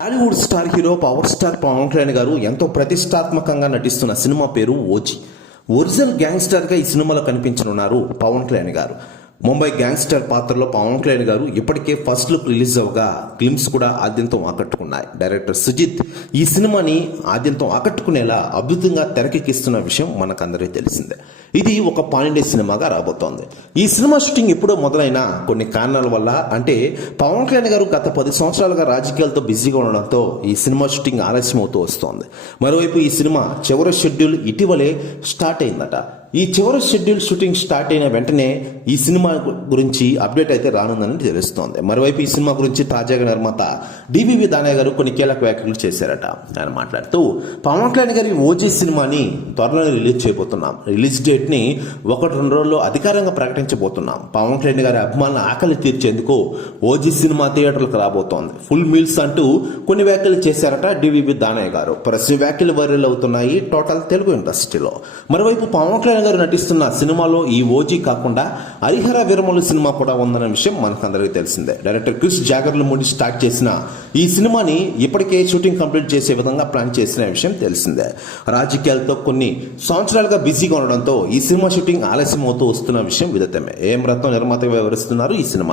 Tollywood star hero power star Pawan Kalyan గారు ఎంతో ప్రతిష్టాత్మకంగా నటిస్తున్న సినిమా పేరు ఓజీ. ఒరిజినల్ గ్యాంగ్స్టర్గా ఈ సినిమాలో కనిపించనున్నారు పవన్ కళ్యాణ్ గారు. ముంబై గ్యాంగ్స్టర్ పాత్రలో పవన్ కళ్యాణ్ గారు ఇప్పటికే ఫస్ట్ లుక్ రిలీజ్ అవగా గ్లిమ్స్ కూడా ఆద్యంతం ఆకట్టుకున్నాయి. డైరెక్టర్ సుజిత్ ఈ సినిమాని ఆద్యంతం ఆకట్టుకునేలా అద్భుతంగా తెరకెక్కిస్తున్న విషయం మనకందరికీ తెలిసిందే. ఇది ఒక పాన్-ఇండియా సినిమాగా రాబోతోంది. ఈ సినిమా షూటింగ్ ఎప్పుడో మొదలైన కొన్ని కారణాల వల్ల, అంటే పవన్ కళ్యాణ్ గారు గత 10 సంవత్సరాలుగా రాజకీయాలతో బిజీగా ఉండడంతో ఈ సినిమా షూటింగ్ ఆలస్యం అవుతూ వస్తోంది. మరోవైపు ఈ సినిమా చివరి షెడ్యూల్ ఇటీవలే స్టార్ట్ అయిందట. ఈ చివరి షెడ్యూల్ షూటింగ్ స్టార్ట్ అయిన వెంటనే ఈ సినిమా గురించి అప్డేట్ అయితే రానుందని తెలుస్తోంది. మరోవైపు ఈ సినిమా గురించి తాజాగా నిర్మాత డివివి దానయ్య గారు కొన్ని కీలక వ్యాఖ్యలు చేశారట. ఆయన మాట్లాడుతూ, పవన్ కళ్యాణ్ గారి ఓజీ సినిమాని త్వరలోనే రిలీజ్ చేయబోతున్నాం. రిలీజ్ డేట్ ని 1-2 రోజుల్లో అధికారంగా ప్రకటించబోతున్నాం. పవన్ కళ్యాణ్ గారి అభిమానుల ఆకలి తీర్చేందుకు ఓజీ సినిమా థియేటర్లకు రాబోతోంది. ఫుల్ మీల్స్ అంటూ కొన్ని వ్యాఖ్యలు చేశారట డివివి దానయ్య గారు. ప్రతి వ్యాఖ్యలు వైరల్ అవుతున్నాయి టోటల్ తెలుగు ఇండస్ట్రీలో. మరోవైపు పవన్ కళ్యాణ్ గారు నటిస్తున్న సినిమాలో ఈ ఓజీ కాకుండా హరిహర వీరమల్లు సినిమా కూడా ఉందన్న విషయం మనకందరికీ తెలిసిందే. డైరెక్టర్ క్రిష్ జాగర్లమూడి స్టార్ట్ చేసిన ఈ సినిమాని ఇప్పటికే షూటింగ్ కంప్లీట్ చేసే విధంగా ప్లాన్ చేసిన విషయం తెలిసిందే. రాజకీయాలతో కొన్ని సంవత్సరాలుగా బిజీగా ఉండడంతో ఈ సినిమా షూటింగ్ ఆలస్యం అవుతూ వస్తున్న విషయం విదితమే. ఏం రత్నం నిర్మాతగా వివరిస్తున్నారు ఈ సినిమా.